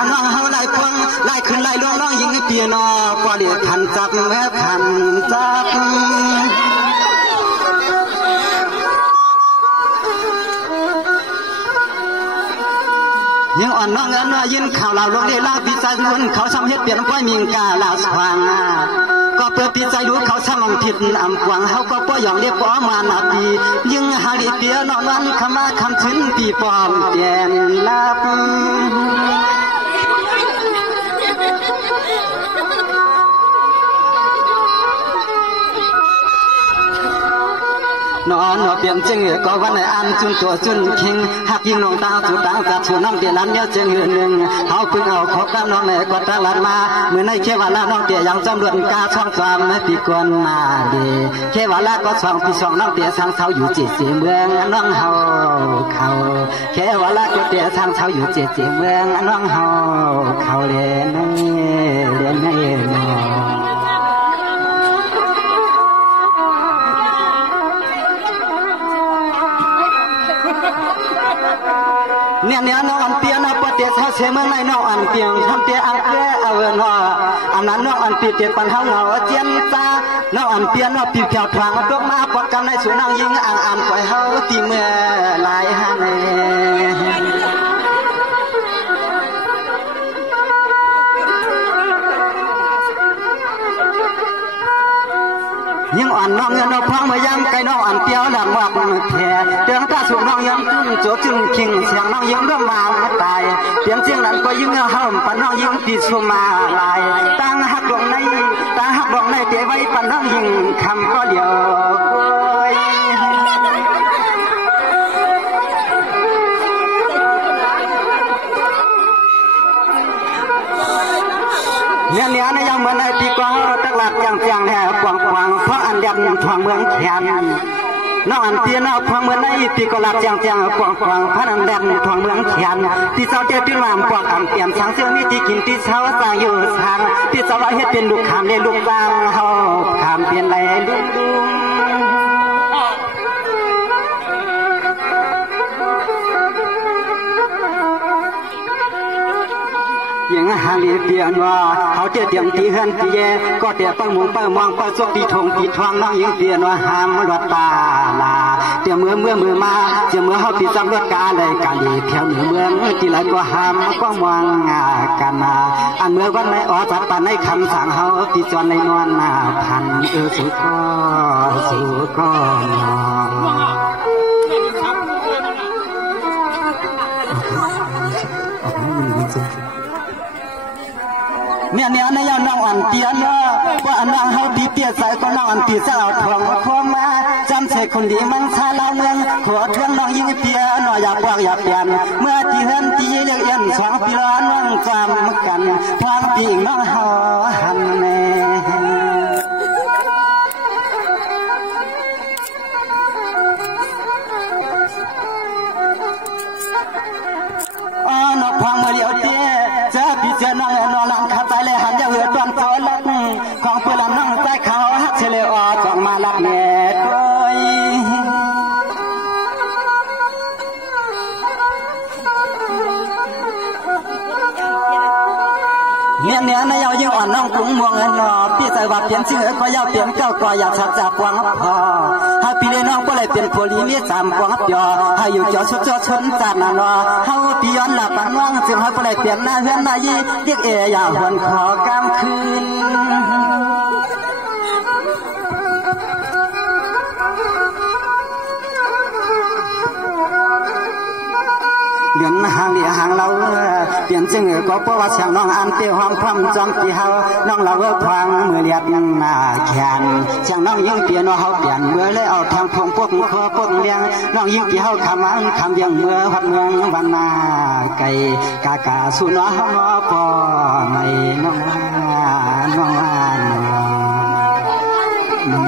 านน้องเฮาไล่พวงไล่ขึ้นไล่ลวงน้องยิงเปียนอก็เรียกทันจับแม่ทันจับยังอ่อนน้องเงินว่ายินข่าวเราลงได้ลาปีใจล้วนเขาทำเฮ็ดเปลี่ยนป้ายมิงกาลาสว่างก็เปิดปีใจรู้เขาทำผิดอำกวางเขาก็ป้อยองเรียกป้อมานาปียิงหาลีเปียนอนวันคำว่าคำชิ้นปีปอมเปลี่ยนลับนอนเปลี่ยนจึงก็วันในอันจุนตัวจุนคิงหักยิงลงตาจุดตาจัดชูน้องเดียนั้นเดียวจึงหนึ่งเขาพึ่งเอาขอบตามน้องในกอดตาลัดมาเมื่อในเขวาลาน้องเดียยังจำรวจกาช่องจอมไม่ปีกวนมาดีเขวาลาก็ช่องปีช่องน้องเดียสังเท้าอยู่จีจีเมืองน้องเฮาเขาเขวาลาก็เดียสังเท้าอยู่จีจีเมืองน้องเฮาเขาเรียนเนี่ยน้องอันเปียนะปะเตะเขาเสมือนในน้องอันเปียงทำเตะอันเปียเอาเนาะอันนั้นน้องอันเปียเตะปันเฮาเงาเจียนตาน้องอันเปียน้องปีเขียวทางตกมาปอดกำในสูนางยิงอันปล่อยเฮาตีเมื่อลายฮันยังอ่อนน้องเงินน้องพังมายังไกลน้องอันเปียวดังว่ามันแค่เดือนตาสูงน้องยังโจจึงคิงเสียงน้องยังร่วมมาตายเสียงเสียงนั้นก็ยิ่งเฮาปันน้องยิ่งปีสุมาลายตั้งหักดวงในตั้งหักดวงในเตะไว้ปันน้องยิ่งคำก็เดียวเนี่ยในยังเหมือนในปีกวางตักหลักอย่างเสียงแห่กวางเพราะอันยันทวงเมืองแขนน้องอันเตียนเอาทวงเมืองในปีกหลักอย่างกวางพระนันแดนทวงเมืองแขนที่เสาเตี้ยที่มามกวางอันเตียนช้างเสื้อนี่ที่กินที่เสาสายอยู่ทางที่เสาให้เป็นลูกขามในลูกบางเฮาขามเปลี่ยนไหลดุ้งยังหาลีเปียนว่าเขาเตี้ยเตียงตีเฮือนตีแย่ก็เตี้ยปังมุงปังมองก็สวกตีทงตีทองน้องยิงเปียนว่าหามรถตาลาเตี้ยเมื่อมาเตี้ยเมื่อเขาตีจำรถกาเลยกาลีเที่ยวเมืองตีไรก็หามก็มองกันมาอันเมื่อวันในอ๋อจัดปานในคำสั่งเขาตีจวนในนวลนาพันสุก็เนี่ยในยน้องอันเตียนว่าอันน้องเฮาตีเตี้ยใส่ก็น้องอันตีเจ้าทองคงมาจำเสกคนดีมันชาลาเมืองหัวเทืองน้องยิงเตี้ยน้อยอยากวางอยากเปลี่ยนเมื่อที่เฮือนตีเลี้ยงเอ็นสองปีร้อนน้องจำกันทางปีน้องเฮาหันแน่นกพังมาเลี้ยวเตี้ยเจ้าพี่เจ้าน้องหลังขับไปเลยหันจะเหือดต้นโตลักของเพื่อนน้องใจเขาฮักเฉลยออกจากมาลักเน็ตด้วยเนี่ยในยาวยิ่งอ่อนน้องกุ้งมวงเงินนอพี่ใจว่าเปลี่ยนชื่อก็ยาวเปลี่ยนเก้าก็อยากชักจากวางพอให้พี่เลยน้องก็เลยเป็นผู้ลี้จำกวางปอให้อยู่เจ้าชนจัดนานอเขาพี่ย้อนหลับปันว่างจึงให้ก็เลยเปลี่ยนหน้าเฮือนหน้ายี่เรียกอย่าหวนขอกำคืนเดือนห่างห่างเราเปลี่ยนจึงก็เพราะว่าเสียงน้องอันเตี้ยหอมพร้ำจำปีเฮาน้องเราพวางมือเลียดหน้าแขนเสียงน้องยิ่งเปลี่ยนว่าเฮาเปลี่ยนเมื่อเลยเอาทางพงพวกคอพวกเลี้ยงน้องยิ่งปีเฮาคำยังเมื่อหัดเมืองวันนาไก่กาสุน้อเฮาพอไม่น้อง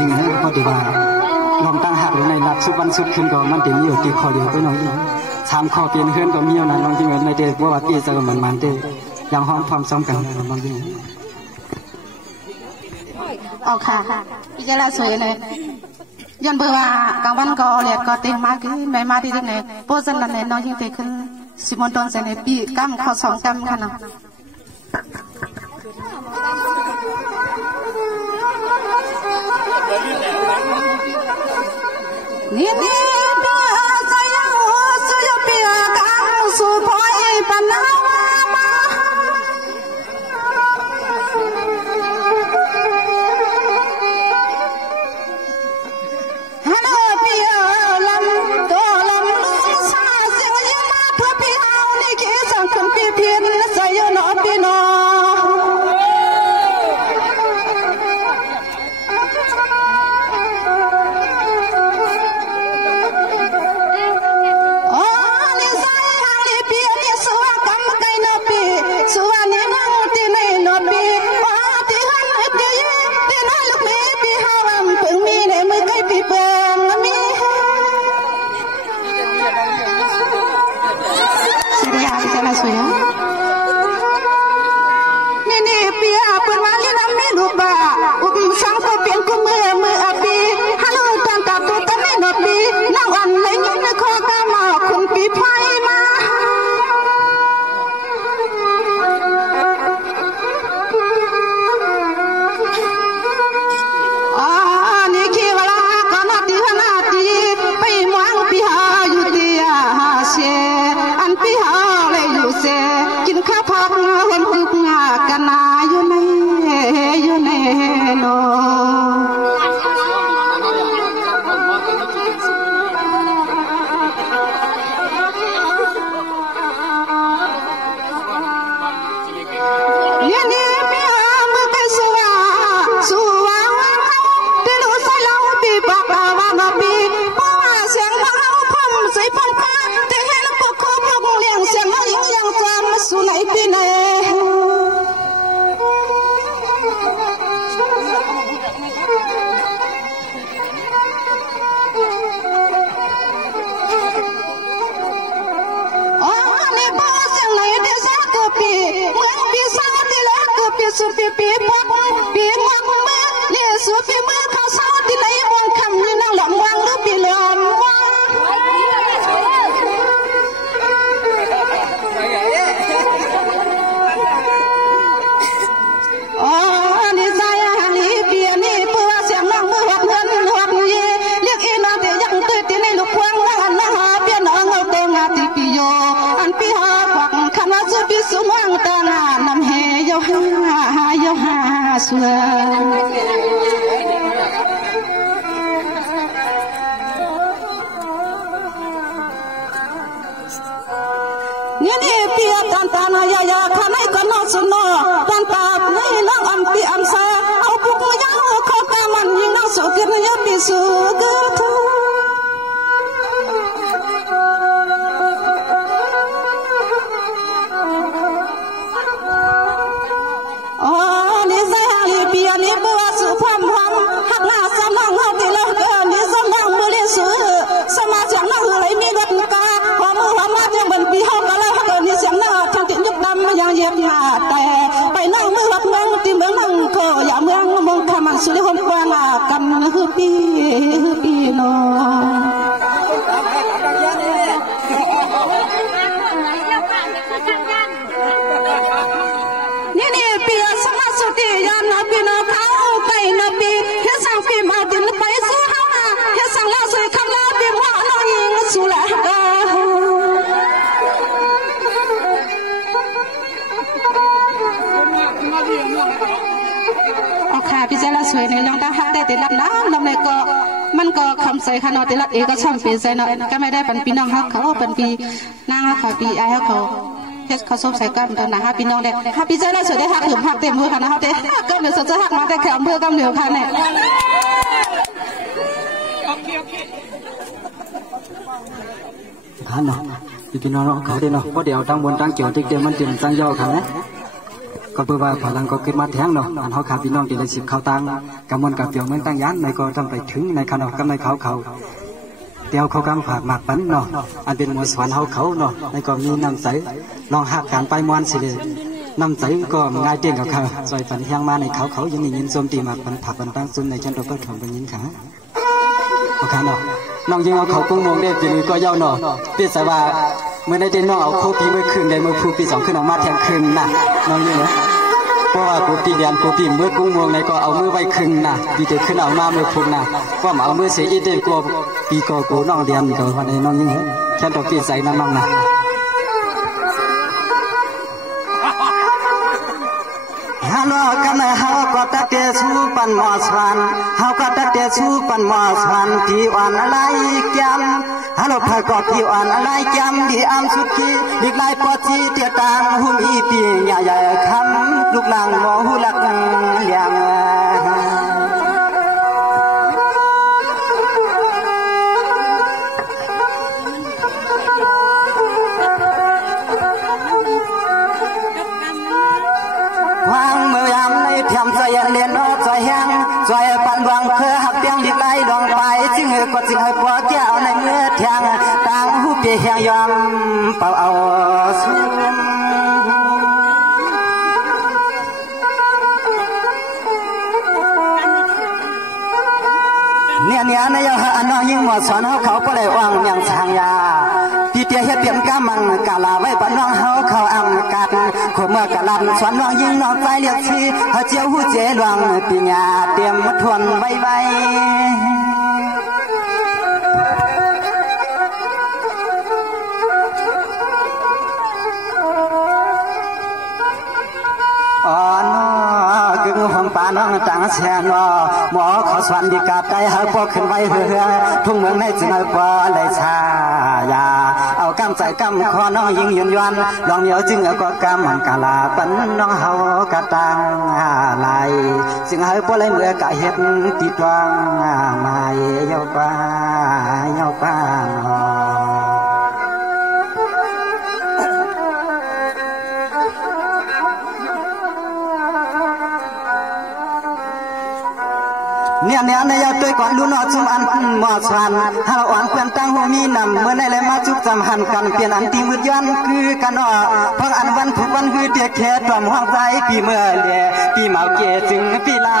ยิ่งพอดีว่าลมตั้งหักหรือในรัดสุดวันสุดขึ้นก็มันเต็มอยู่ตีคอเดียวไปน้องยิ่งทำข้อเปลี่ยนเฮือนก็มีอยู่นะน้องจริงในเด็กว่าตีจะมันเด็กยังห้องความซ้ำกันน้องจริงอ๋อค่ะพี่จะละสวยเลยยันเบอร์ว่ากลางวันก็เรียกก็เต็มมากขึ้นไม่มาที่ตรงไหนโพสต์นั่นเนี่ยน้องยิ่งเตะขึ้น สิมอนตอนใส่ในปีกั้มข้อ2กั้มค่ะเนาะนี่เปียใจเอาสุยเปียกังสุพอยปันนามาฮัลโหลเปียลำตัวลำลูกสาเสียงยิ้มมาเพื่อพี่เอานี่คิดสั่งขึ้นพี่เพียนใส่ยนอพี่นอนี่เปียตันตานายายาข้าในก็นอสนอตันตาในน้องอัมปีอัมซาเอาปุกมายาวเขาตามันยิงน้องสุกินยาปีสุกทุอ๋อนี่ใส่หาลีเปียนี่บัวสุพรรณหักหน้าสมองเอาตีแล้วเกินนี่สมองมือเลี้ยสุสมาจังน้องไหลมีบัดกาหัวมือหัวมาจังบันปีเขาก็แล้วนี่เสียงหน้าทางติดยึดดำยังเย็บหน้าแต่ไปนั่งมือหักเมืองตีเมืองนั่งโคอย่าเมืองมองขามันสุริหนกว่างกำฮือปีโนนี่เปียสมาสุติยานนบีนเขาไก่นบีเฮสังฟีมาดินไปสู้เฮาเฮสังลาสุยคำลาบีมว่าน้องยิงสุละโอเคพี่เจ้าสวยในเรื่องตั้งหักได้ติดรับน้ำลำเลยก็มันก็คำใส่ขนาดติดรับเองก็ช่างเปลี่ยนใจเนาะก็ไม่ได้เป็นพี่น้องเขาเป็นพี่นางเขาพี่ไอ้เขาเฮ็ดเขาซบใส่กันกันนะฮะพี่น้องเด็กฮะพี่เจ้าสวยได้หักถึงหักเต็มมือค่ะนะฮะเด็กก็เหมือนจะหักมาแต่แขนเพื่อก็เหนียวค่ะเนี่ยท่านเนาะพี่น้องเขาได้เนาะเพราะเดี๋ยวตั้งบนตั้งเกี่ยวติ๊กเดียวมันจึงตั้งย่อค่ะนะก็เพื่อว่าพลังก็เกิดมาแทงเนาะอันเขาขาพี่น้องที่ได้สิบเขาตังกำมันกับเปียวเหมือนตั้งยันในก็ทำไปถึงในขณะกำในเขาเดียวเขากำฝากหมากปันเนาะอันเป็นมวลสวรรค์เขาเนาะในก็มีน้ำใสลองหักการไปมวนสิเลยน้ำใสก็ง่ายเตี้ยงกับเขาซอยฝันเฮียงมาในเขายังมียินโจมตีหมากปันผักปันตั้งซุนในชั้นตัวเปิดของเป็นยินขาโอเคเนาะน้องยิงเอาเขากุ้งมองได้ปีนี้ก็เย้าเนาะเปียสว่า เมื่อได้น้องเอาโคปีเมื่อคืนได้เมื่อพูปี2ขึ้นออกมาแทนคืนน่ะน้องนี่นะเพราะว่ากูปีเดียนกูปีเมื่อกุ้งวงในก็เอามือไว้คืนน่ะปีเดียวขึ้นออกมาเมื่อพูน่ะว่ามาเอามือเสียอีเดนกูปีกูน้องเดียนก็วันนี้น้องนี่แค่ตัวปีใส่น้องน่ะฮัลโหลกันเฮาก็ตะเตชูปันมอสวันเฮาก็ตะเตชูปันมอสวันที่อ่อนอะไรแก้มฮัลโหลพายก็ที่อ่อนอะไรแก้มที่อำสุขีดิกลายปอจีเตียตางหูมีปีใหญ่ๆคำลูกนางมอหูลักเลี้ยงเลียนน้อใจแห้งใจปันวังเพื่อหักเตียงดิไล่ดองไปจึงเหก็จึงให้ปอแก้วในเมื่อแทงต่างหูเปียแหงยอมเป่าเอาสูงเนี่ยนายฮะอันน้องยิ่งหมดสอนเขาก็เลยว่างอย่างทางยาที่เตี้ยเฮ็ดเตรียมกามังกาลาไว้ปน้องเฮาเขาอำกัดขเมื่อกะลันสอนน้องยิ่งน้องใจเรียกชีเฮาเจียวหูเจหลวงปีญาเตรียมมาทวนไว้ป่าน้องต่างแสนว่าหมอขอสวันดีกาใจหาพวกขึ้นไว้เฮือทุ่งเมืองในจึงเอาพอเลยชายาเอากำใจกำคอน้องยิงยืนยันลองเหนียวจึงเอาก็กำกาลาปันน้องเฮากะตังไหลจึงเอาพอเลยเมื่อกะเห็ดติดวังมาเยาป้าเนี่ยในยอดตัวก่อนดูนอจุมอันหมอชันถ้าเราอ่อนเพื่อนตั้งหัวมีนำเมื่อในเลยมาจุกจำหันกันเปลี่ยนอันตีมืดย้อนคือกันอ้อเพราะอันวันถูกวันคือเดียแค่ตอมห้องใจปีเมื่อเลียปีเมาเกจึงปีลา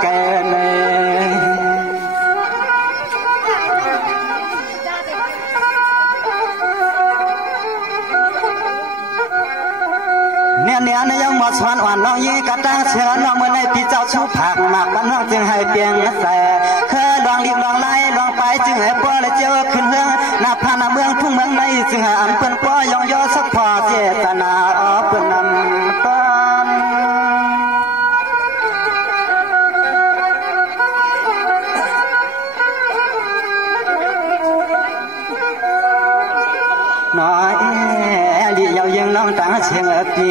แก่เนเนี่ยในยังหมดสวนอ่อนน้องยี่กะตั้งเสือน้องเมื่อในปีเจ้าชูผักหมักบ้านน้องจึงให้เปียงแส่เคยลองรีบลองไล่ลองไปจึงให้ป้อและเจ้าขึ้นเรื่องหน้าพาหน้าเมืองทุ่งเมืองในจึงให้อันเปิ้นป้อยองย่อสักพอเจตนาออกเปิ้นนำต้นน้อยเยายังน้องต่างเชียงปี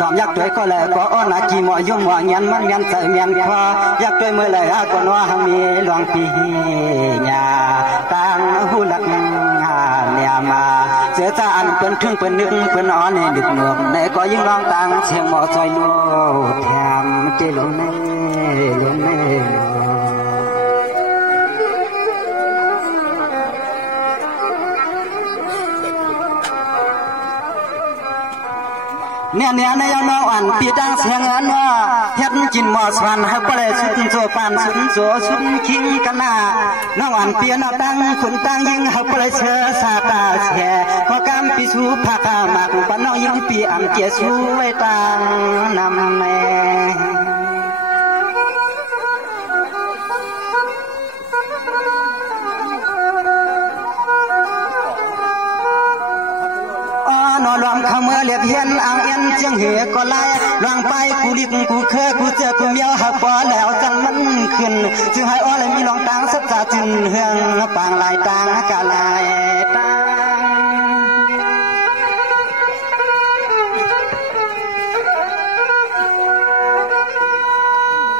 ดอมยักษ์ด้วยก็เลยก็อ้อนากีหมอยุ่งหมอเงียนมันเงียนเตยเงียนคอยักษ์ด้วยเมื่อไรก็นัวมีหลวงปีญาต่างหูหลักเลียมาเสือจานเป็นทึ่งเป็นนึกเป็นอ่อนในดึกหนวกในก็ยิ่งน้องต่างเชียงหมอใจโลแถมเจลงในเนี่ยในยน้องอ่อนปีตั้งเสียงอันว่าเฮ็ดกินหมอสวันให้ปลายสุดโซปานสุดโซสุดคิงกันหน้าน้องอ่อนเปียนตั้งคนตั้งยิงให้ปลายเชื่อสาตาแช่พอกำปีสูผักหมักปน้องยิงปีอันเกียสูไว้ตั้งนำแม่นอนลองขมือเลียบเย็นอ่างเอ็นเจียงเหก็ไล่ลองไปกูดิกกูเคยกูเจอกูเมียวหักปอแล้วจังมันขึ้นจึงให้อ้อเลยมีลองตังสักจ่าจึงเฮืองปางลายตังกะลายตัง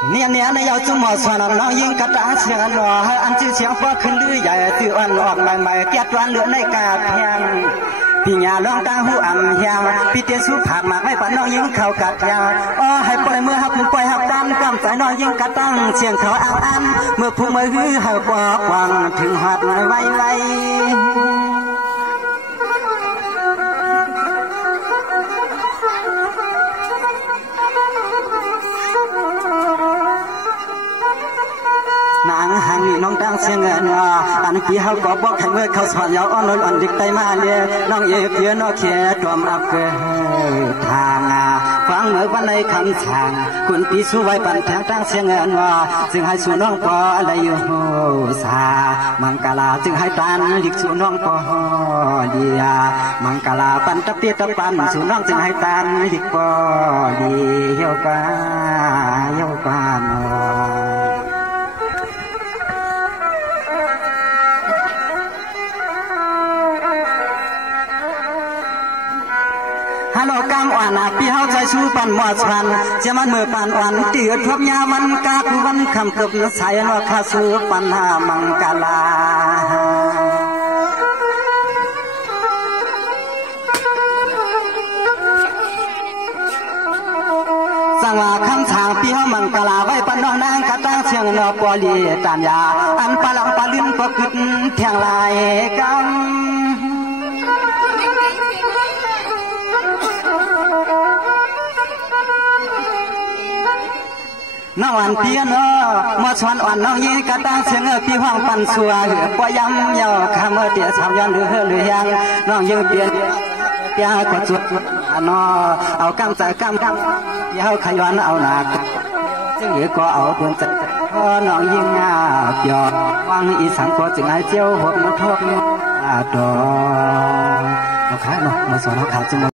เนี่ยในยอจุ่มหมอสวนน้องยิงกระตังเสียงหล่อให้อันชื่อเสียงฟ้าขึ้นลือใหญ่ตื่นอ่อนออกใหม่ๆเกียรติวันเหลือในกาเพียงพี่ญาลองตาหูอ่ำยาวพี่เตี้ยสู้ผักหมากให้ปน้องยิงเข้ากัดยาวอ๋อให้ปล่อยมือหักปล่อยหักตั้มกำใจน้องยิงกระตั้งเสียงเขาอันเมื่อพุ่งมือหื้อให้ปอกวางถึงหัดไว้ นางหันน้องตา งเสียงเงินว่าอันพี่เขาก็บอกให้เมื่อเขาสอนยาวอ่อนอ่อนดิกไตมาเลียน้องเอเพียนอเขียดวมอับเกทางฟังเมื่อวันในคำสั่งคุณพี่สู้ไว้ปันแทงตั้งเสียงเงินว่าจึงให้สู่น้องปออะไรอยู่สามังกลาจึงให้ตันลิกสู่น้องปอเดียมังกลาปันตะเปียตะปันสู่น้องจึงให้ตันลิกปอดีเยากาเยากานฮัลโหลกำอ่อนพี่เฮาใจชูปันหมอดชันจะมันเมื่อปันอ่อนเตือดพบยามันกาคุวันคำเกือบสายนอคาสูปันหามังกลาสังว่าคำทางพี่เฮามังกลาไว้ปันน้องนางกะตั้งเชียงนอปอลีตานยาอันปะลังปะลิ้นก็กึดเทียงลายกำน้องอันเปียนมาชวนอ่อนน้องยีกระตั้งเสียงพี่ห้องปันสัวหือปอยำยาวคำเตี้ยสาวย้อนหรือยังน้องยืนเปียนเปียกดจุดนอเอากำใจกำยาวขย้อนเอาหนักจึงเหลือก็เอาตัวจัดพอน้องยิงเปียวังอีสังก็จึงให้เจียวหดมาทบดอกขาเนาะมาสอนเขาขาดจมูก